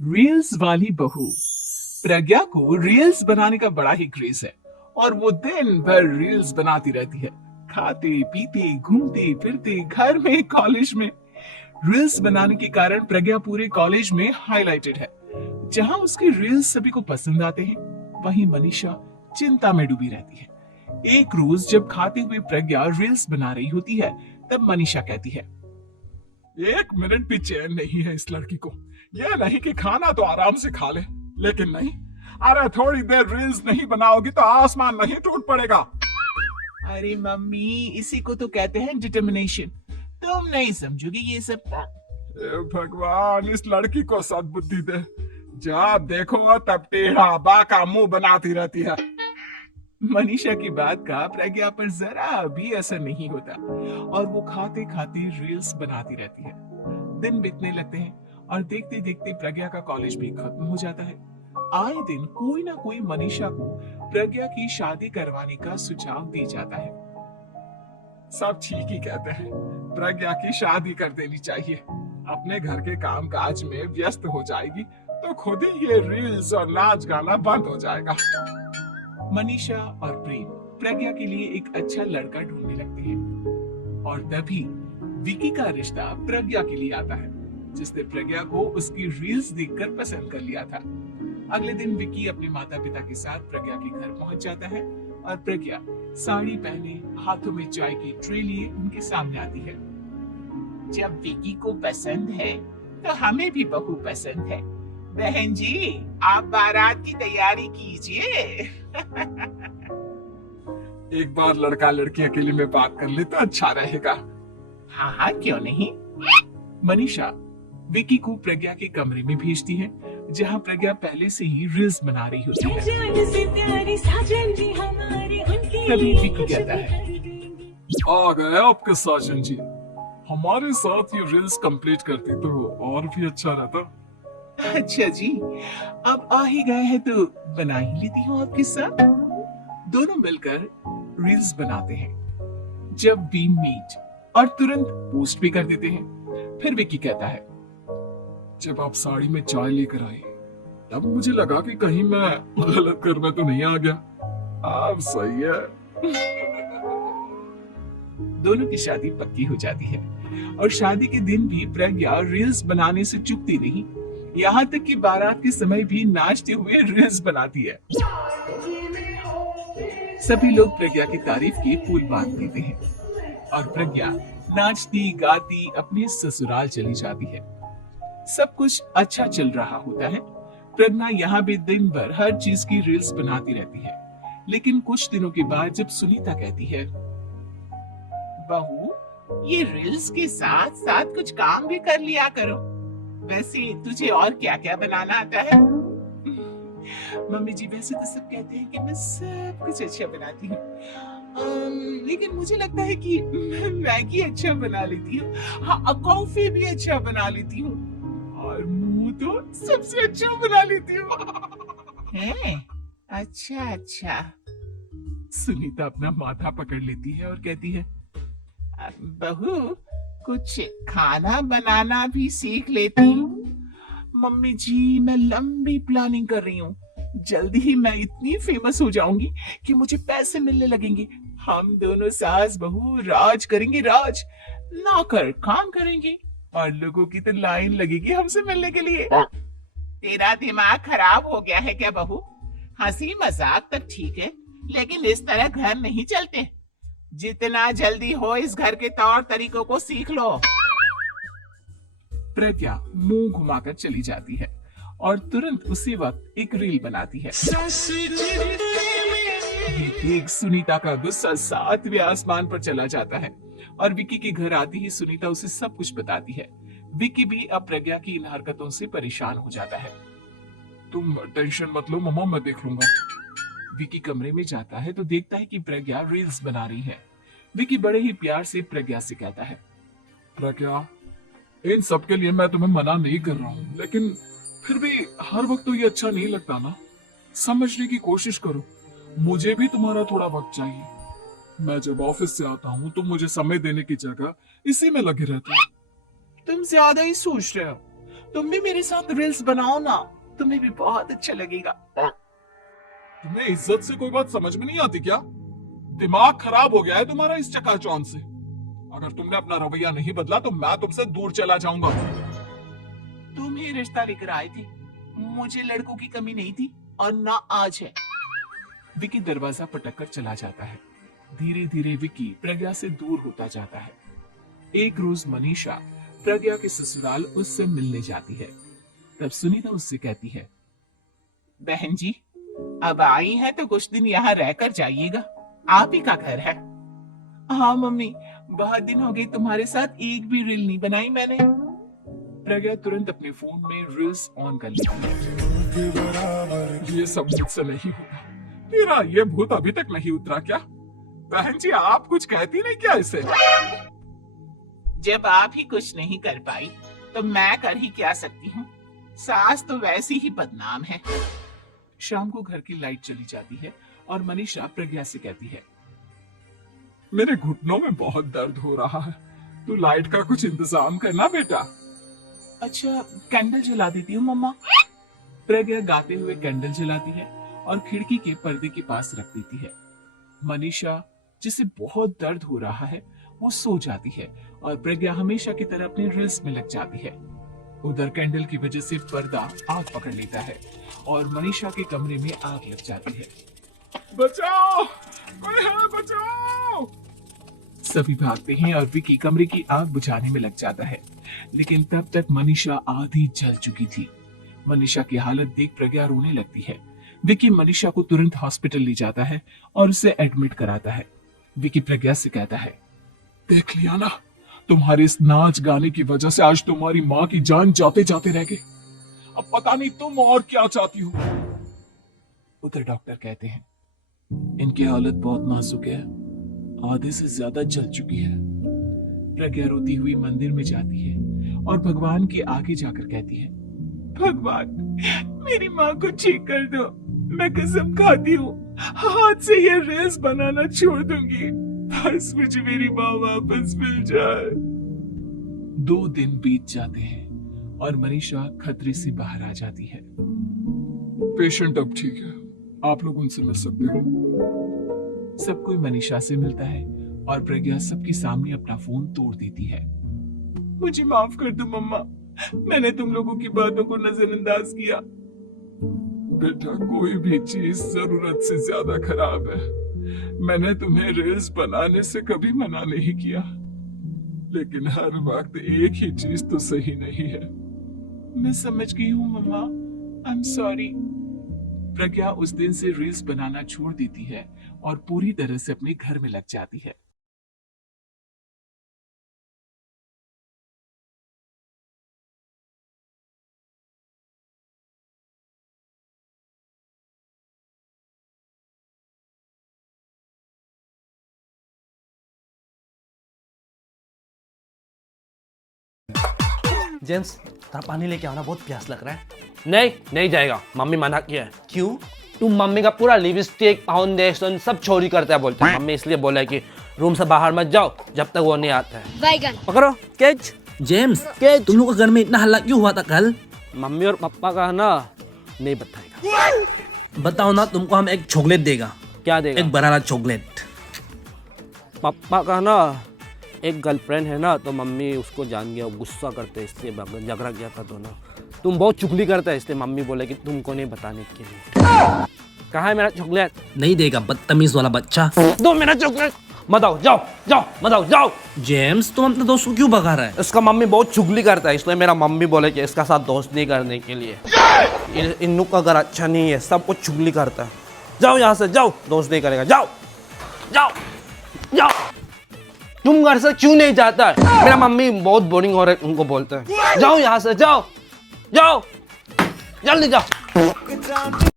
Reels वाली बहू। प्रज्ञा को रील्स बनाने का बड़ा ही क्रेज है और वो दिन भर रील्स बनाती रहती है। खाते पीते घूमते फिरते घर में कॉलेज में रील्स बनाने के कारण प्रज्ञा पूरे कॉलेज में हाईलाइटेड है। जहां उसकी रील्स सभी को पसंद आते हैं, वहीं मनीषा चिंता में डूबी रहती है। एक रोज जब खाते हुए प्रज्ञा रील्स बना रही होती है, तब मनीषा कहती है, एक मिनट भी चैन नहीं है इस लड़की को। यह नहीं कि खाना तो आराम से खा ले, लेकिन नहीं, अरे थोड़ी देर रील्स नहीं बनाओगी तो आसमान नहीं टूट पड़ेगा। अरे मम्मी, इसी को तो कहते हैं डिटर्मिनेशन। तुम नहीं समझोगी ये सब। भगवान, इस लड़की को सद्बुद्धि दे। जब देखो तब टेढ़ा बाका मुंह बनाती रहती है। मनीषा की बात का प्रज्ञा पर जरा भी असर नहीं होता और वो खाते खाते रील्स बनाती रहती है। दिन बीतने लगते हैं और देखते देखते प्रज्ञा का कॉलेज भी खत्म हो जाता है। आए दिन कोई ना कोई मनीषा को प्रज्ञा की शादी करवाने का सुझाव दी जाता है। सब ठीक ही कहते हैं, प्रज्ञा की शादी कर देनी चाहिए। अपने घर के काम काज में व्यस्त हो जाएगी तो खुद ही ये रील्स और नाच गाना बंद हो जाएगा। मनीषा और प्रेम प्रज्ञा के लिए एक अच्छा लड़का ढूंढने लगते हैं और तभी विकी का रिश्ता प्रज्ञा के लिए आता है, जिसने प्रज्ञा को उसकी रील्स देखकर पसंद कर लिया था। अगले दिन विकी अपने माता पिता के साथ प्रज्ञा के घर पहुंच जाता है और प्रज्ञा साड़ी पहने हाथों में चाय की ट्रे लिए उनके सामने आती है। जब विकी को पसंद है तो हमें भी बहू पसंद है। बहन जी, आप बारात की तैयारी कीजिए। एक बार लड़का लड़की अकेले में बात कर ले तो अच्छा रहेगा। हाँ हाँ, क्यों नहीं। मनीषा विकी को प्रज्ञा के कमरे में भेजती है, जहाँ प्रज्ञा पहले से ही रील्स बना रही होती है। तभी विकी कहता है, आ गए आपके साजन जी। हमारे साथ ये रील्स कंप्लीट करती तो और भी अच्छा रहता। अच्छा जी, अब आ ही गए हैं तो बना ही लेती हूँ आपके साथ। दोनों मिलकर रील्स बनाते हैं। जब वी मीट और तुरंत पोस्ट भी कर देते हैं। फिर विकी कहता है, जब आप साड़ी में चाय लेकर आए तब मुझे लगा कि कहीं मैं गलत करने तो नहीं आ गया। अब सही है। दोनों की शादी पक्की हो जाती है और शादी के दिन भी प्रज्ञा रील्स बनाने से चूकती नहीं। यहाँ तक कि बारात के समय भी नाचते हुए रील्स बनाती है। सभी लोग प्रज्ञा की तारीफ के पुल बांध देते हैं और प्रज्ञा नाचती गाती अपने ससुराल चली जाती है। सब कुछ अच्छा चल रहा होता है। प्रज्ञा यहाँ भी दिन भर हर चीज की रील्स बनाती रहती है। लेकिन कुछ दिनों के बाद जब सुनीता कहती है, बहू, ये रील्स के साथ साथ कुछ काम भी कर लिया करो। वैसे तुझे और क्या क्या बनाना आता है? मम्मी जी, वैसे तो सब कहते हैं कि मैं सब कुछ अच्छा बनाती हूँ, लेकिन मुझे लगता है कि मैं मैगी अच्छा बना लेती हूँ। हाँ, कॉफी भी अच्छा बना लेती हूँ और मुंह तो सबसे अच्छा बना लेती हूँ। हैं? अच्छा अच्छा। सुनीता अपना माथा पकड़ लेती है और कहती है, बहू, कुछ खाना बनाना भी सीख लेती। मम्मी जी, मैं लंबी प्लानिंग कर रही हूँ। जल्दी ही मैं इतनी फेमस हो जाऊंगी कि मुझे पैसे मिलने लगेंगे। हम दोनों सास बहू राज करेंगे, राज। नौकर काम करेंगे और लोगों की तो लाइन लगेगी हमसे मिलने के लिए। तेरा दिमाग खराब हो गया है क्या बहू? हंसी मजाक तक ठीक है, लेकिन इस तरह घर नहीं चलते। जितना जल्दी हो इस घर के तौर तरीकों को सीख लो। प्रज्ञा मुंह घुमाकर चली जाती है और तुरंत उसी वक्त एक रील बनाती है। ये देख सुनीता का गुस्सा 7वें आसमान पर चला जाता है और विकी के घर आती ही सुनीता उसे सब कुछ बताती है। विकी भी अब प्रज्ञा की इन हरकतों से परेशान हो जाता है। तुम टेंशन मत लो मम्मा, मैं देख लूंगा। विकी कमरे में जाता है तो देखता है कि प्रज्ञा रील्स बना रही है। विकी बड़े ही प्यार से प्रज्ञा से कहता है, प्रज्ञा, इन सब के लिए मैं तुम्हें मना नहीं कर रहा हूँ, लेकिन फिर भी हर वक्त तो ये अच्छा नहीं लगता ना। समझने की कोशिश करो, मुझे भी तुम्हारा थोड़ा वक्त चाहिए। मैं जब ऑफिस से आता हूँ तो मुझे समय देने की जगह इसी में लगे रहते हो। तुम ज्यादा ही सोच रहे हो। तुम भी मेरे साथ रील्स बनाओ ना, तुम्हें भी बहुत अच्छा लगेगा। तुम्हें इज्जत से कोई बात समझ में नहीं आती क्या? दिमाग खराब हो गया है तुम्हारा इस चकाचौंध से। अगर तुमने अपना रवैया नहीं बदला तो मैं तुमसे दूर चला जाऊंगा। तुम ही रिश्ता लेकर आए थे, मुझे लड़कों की कमी नहीं थी और ना आज है। विकी दरवाजा पटककर चला जाता है। धीरे धीरे विकी प्रज्ञा से दूर होता जाता है। एक रोज मनीषा प्रज्ञा के ससुराल उससे मिलने जाती है। तब सुनीता उससे कहती है, बहन जी अब आई है तो कुछ दिन यहाँ रहकर जाइएगा, आप ही का घर है। हाँ मम्मी, बहुत दिन हो गए तुम्हारे साथ एक भी रील नहीं बनाई मैंने। प्रज्ञा तुरंत अपने फोन में रील्स ऑन कर लेती है। ये सब मुझसे नहीं होगा। तेरा ये भूत अभी तक नहीं उतरा क्या? बहन जी आप कुछ कहती नहीं क्या इसे? जब आप ही कुछ नहीं कर पाई तो मैं कर ही क्या सकती हूँ, सास तो वैसी ही बदनाम है। शाम को घर की लाइट चली जाती है और मनीषा प्रज्ञा से कहती है, मेरे घुटनों में बहुत दर्द हो रहा है, तू लाइट का कुछ इंतजाम करना बेटा। अच्छा कैंडल जला देती हूँ मम्मा। प्रज्ञा गाते हुए कैंडल जलाती है और खिड़की के पर्दे के पास रख देती है। मनीषा जिसे बहुत दर्द हो रहा है वो सो जाती है और प्रज्ञा हमेशा की तरह अपने रील्स में लग जाती है। उधर कैंडल की वजह से पर्दा आग पकड़ लेता है और मनीषा के कमरे में आग लग जाती है। बचाओ, कोई है, बचाओ। सभी भागते हैं और विकी कमरे की आग बुझाने में लग जाता है, लेकिन तब तक मनीषा आधी जल चुकी थी। मनीषा की हालत देख प्रज्ञा रोने लगती है। विकी मनीषा को तुरंत हॉस्पिटल ले जाता है और उसे एडमिट कराता है। विकी प्रज्ञा से कहता है, देख लिया ना, तुम्हारे इस नाच गाने की वजह से आज तुम्हारी माँ की जान जाते जाते रह गई। अब पता नहीं तुम और क्या चाहती हो। उधर डॉक्टर कहते हैं, इनकी हालत बहुत नाजुक है, आधे से ज्यादा जल चुकी है। प्रज्ञा रोती हुई मंदिर में जाती है और भगवान के आगे जाकर कहती है, भगवान मेरी माँ को ठीक कर दो, मैं कसम खाती हूँ हाथ से ये रील्स बनाना छोड़ दूंगी, बस मुझे मेरी माँ वापस मिल जाए। 2 दिन बीत जाते हैं और मनीषा खतरे से बाहर आ जाती है। पेशेंट अब ठीक है, आप लोग उनसे मिल सकते हो। सब कोई मनीषा से मिलता है और प्रज्ञा सबके सामने अपना फोन तोड़ देती है। मुझे माफ कर दो मम्मा, मैंने तुम लोगों की बातों को नजरअंदाज किया। बेटा कोई भी चीज जरूरत से ज्यादा खराब है। मैंने तुम्हें रील्स बनाने से कभी मना नहीं किया, लेकिन हर वक्त एक ही चीज तो सही नहीं है। मैं समझ गई हूँ मम्मा, आई एम सॉरी। प्रज्ञा उस दिन से रील्स बनाना छोड़ देती है और पूरी तरह से अपने घर में लग जाती है। जेम्स थोड़ा पानी लेके आना, बहुत प्यास लग रहा है। नहीं नहीं जाएगा, मम्मी मना किया है। क्यों? तुम मम्मी का पूरा लिपस्टिक फाउंडेशन सब चोरी करता है बोलते हैं। मम्मी इसलिए बोला है कि रूम से बाहर मत जाओ जब तक वो नहीं आता है। बैगन पकड़ो कैच। जेम्स तुम लोग के घर में इतना हल्ला क्यों हुआ था कल? मम्मी और पापा का है ना, नहीं बताएगा। बताओ ना, तुमको हम एक चॉकलेट देगा। क्या देगा? एक बड़ा चॉकलेट। पापा का ना एक गर्लफ्रेंड है ना, तो मम्मी उसको जान गया, गुस्सा करते इसलिए झगड़ा किया था दोनों। तुम बहुत चुगली करता है इसलिए मम्मी बोले कि तुमको नहीं बताने के लिए। कहाँ है मेरा चॉकलेट? नहीं देगा, बदतमीज वाला बच्चा। दो मेरा चॉकलेट। मत आओ, जाओ जाओ, मत आओ, जाओ। जेम्स तुम अपने दोस्त को क्यों भगा रहा है? इसका मम्मी बहुत चुगली करता है इसलिए मेरा मम्मी बोले कि इसका साथ दोस्त नहीं करने के लिए। इन लोग का घर अच्छा नहीं है, सब कुछ चुगली करता है। जाओ यहाँ से, जाओ, दोस्त नहीं करेगा, जाओ जाओ जाओ। तुम घर से क्यों नहीं जाता है? मेरा मम्मी बहुत बोरिंग हो रहा है उनको बोलते हैं। जाओ यहाँ से, जाओ जाओ, जल्दी जाओ।